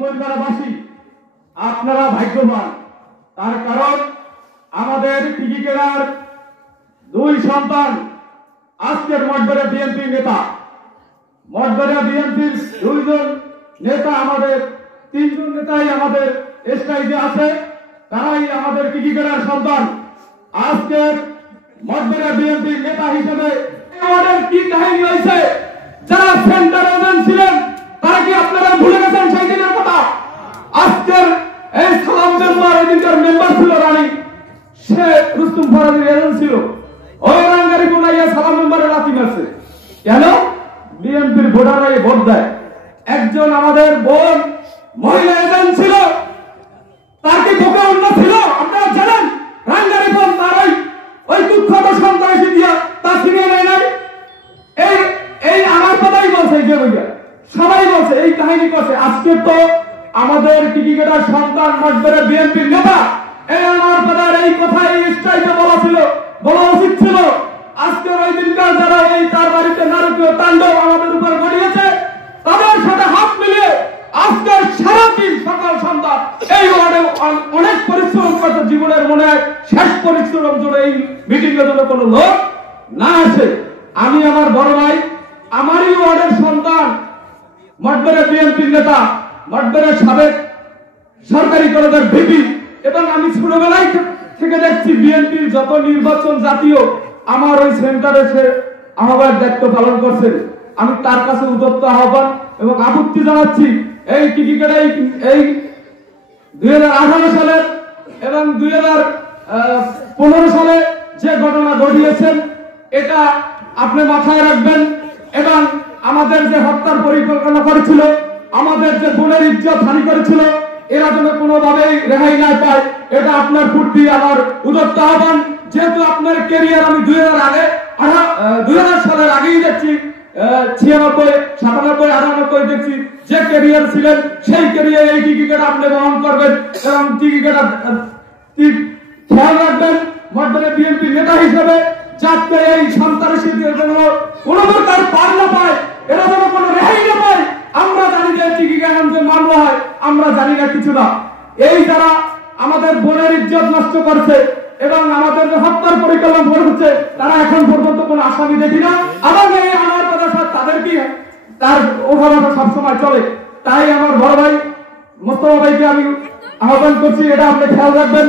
বৈকারাবাসী আপনারা ভাগ্যবান। তার কারণ আমাদের টিকিকেরার দুই সন্তান আজকের মঠবাড়িয়া বিএনপির নেতা। মঠবাড়িয়া বিএনপির দুইজন নেতা, আমাদের তিনজন নেতাই আমাদের স্টেজে আছে, তারাই আমাদের টিকিকেরার সন্তান। আজকের মঠবাড়িয়া বিএনপির নেতা হিসেবে আমাদের কি কাহিনী হয়েছে, যারা সেন্টার এজেন্ট ছিলেন তারা কি আপনারা ভুলে গেছেন সেই দিনের কথা? আজকের এই সালাম মেম্বার, এদিনকার মেম্বার ছিল রানী, সে রুস্তুম ফরাজির এজেন্ট ছিল। ওই রাঙ্গারি কোনাইয়া সালাম মেম্বারের লাথি মারছে কেন? বিএনপির ভোটাররা ভোট দেয়। একজন আমাদের বোন মহিলা এজেন্ট ছিল, তার কি বোকা উন্নত ছিল আপনারা জানেন? রাঙ্গারি বোন তার ওই কুখ্যাত সন্ত্রাসী দিয়া তা ছিনিয়ে নেয় নাই। এই আমার কথাই বলছে, যে সবাই বলছে, এই কাহিনী করছে। আজকে তো আমাদের টিকিকেটার সন্তান মঠবাড়িয়া বিএনপির নেতা, এই আমার কথার এই কথা এই স্টাইলে বলা উচিত ছিল। আজকের ওই দিনকার যারা এই তার বাড়িতে নারকীয় তাণ্ডব আমাদের উপর গড়িয়েছে, তাদের সাথে হাত মিলিয়ে আজকের সারাদিন সকাল সন্ধ্যা এই ওয়ার্ডে অনেক পরিশ্রম করতে, জীবনের মনে হয় শেষ পরিশ্রম জন্য এই মিটিং এর জন্য কোনো লোক না আসে। আমি আমার বড় ভাই, আমারই ওয়ার্ডের সন্তান, মঠবাড়িয়া বিএনপির নেতা, মঠবাড়িয়ার সাবেক সরকারি কলেজের ভিপি, এবং আমি ছোটবেলায় থেকে দেখছি বিএনপির যত নির্বাচন জাতীয় আমার ওই সেন্টারে সে আমার দায়িত্ব পালন করছেন। আমি তার কাছে উদ্যত আহ্বান এবং আপত্তি জানাচ্ছি, এই টিকিকেটে এই 2018 সালের এবং 2015 সালে যে ঘটনা ঘটিয়েছেন, এটা আপনি মাথায় রাখবেন। এবং আমাদের যে হত্যার পরিকল্পনা করেছিল, আমাদের যে বোনের ইজ্জত হানি করেছিল, এরা যেন কোনোভাবেই রেহাই না পায়, এটা আপনার ফুর্তি আমার উদ্যত আহ্বান। যেহেতু আপনার ক্যারিয়ার আমি 2000 সালের আগেই দেখছি, 96, 97, 98 দেখছি যে ক্যারিয়ার ছিলেন, সেই ক্যারিয়ার এই টিকিট আপনি বহন করবেন এবং টিকিট খেয়াল রাখবেন মঠবাড়িয়া বিএনপি নেতা হিসেবে, যাতে এই সন্ত্রাসীদের জন্য কোনো প্রকার পার না পায়, এরা যেন কোনো রেহাই না পায়। আমরা জানি যে টিকিট যে মামলা হয়, আমরা জানি না কিছু না। এই যারা আমাদের বোনের ইজ্জত নষ্ট করছে এবং আমাদের হত্যার পরিকল্পনা করেছে, তারা এখন পর্যন্ত কোনো আসামি দেখি না। আবার আমার কথা তাদের কি তার ওঠানোটা সবসময় চলে। তাই আমার বড় ভাই মোস্তফা ভাইকে আমি আহ্বান করছি, এটা আপনি খেয়াল রাখবেন।